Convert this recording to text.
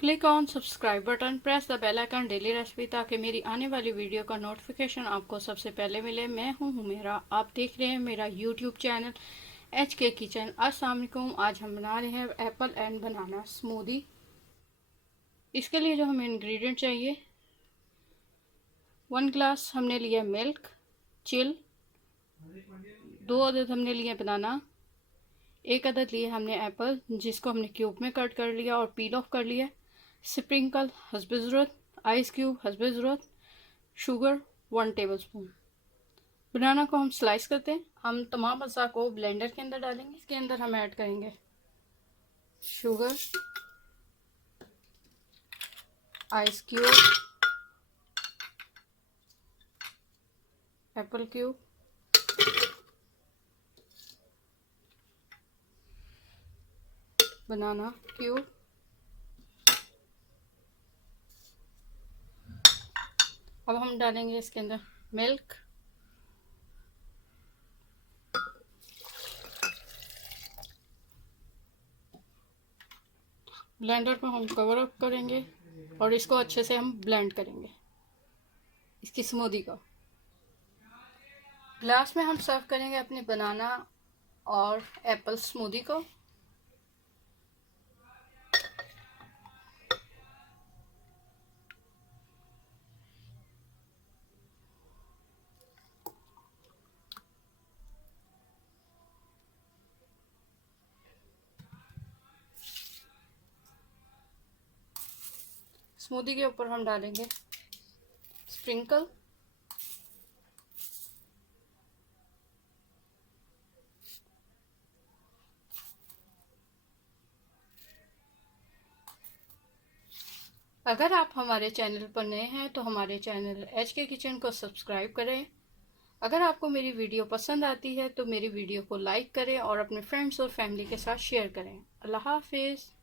Click on subscribe button, press the bell icon daily recipe ताकि मेरी आने वाली वीडियो का नोटिफिकेशन आपको सबसे पहले मिले। मैं हूं हुमेरा, आप देख रहे हैं मेरा यूट्यूब चैनल HK किचन। अस्सलाम वालेकुम। आज हम बना रहे हैं एप्पल एंड बनाना स्मूदी। इसके लिए जो हमें इंग्रेडिएंट चाहिए, 1 ग्लास हमने लिया मिल्क चिल, 2 अदद हमने लिए बनाना, 1 अदद लिए हमने एप्पल जिसको हमने क्यूब में कट कर लिया और पील ऑफ कर लिया, स्प्रिंकल हस्बे ज़रूरत, आइस क्यूब हस्बे ज़रूरत, शुगर 1 टेबलस्पून। बनाना को हम स्लाइस करते हैं। हम तमाम अज़ा को ब्लेंडर के अंदर डालेंगे। इसके अंदर हम ऐड करेंगे sugar, ice cube, apple cube, banana cube, अब हम डालेंगे इसके अंदर मिल्क, ब्लेंडर को हम कवर अप करेंगे और इसको अच्छे से हम ब्लेंड करेंगे इसकी स्मूदी को। ग्लास में हम सर्व करेंगे अपने बनाना और एप्पल स्मूदी को। स्मूदी के ऊपर हम डालेंगे स्प्रिंकल, अगर आप हमारे चैनल पर नए हैं तो हमारे चैनल HK किचन को सब्सक्राइब करें। अगर आपको मेरी वीडियो पसंद आती है तो मेरी वीडियो को लाइक करें और अपने फ्रेंड्स और फैमिली के साथ शेयर करें। अल्लाह हाफिज़।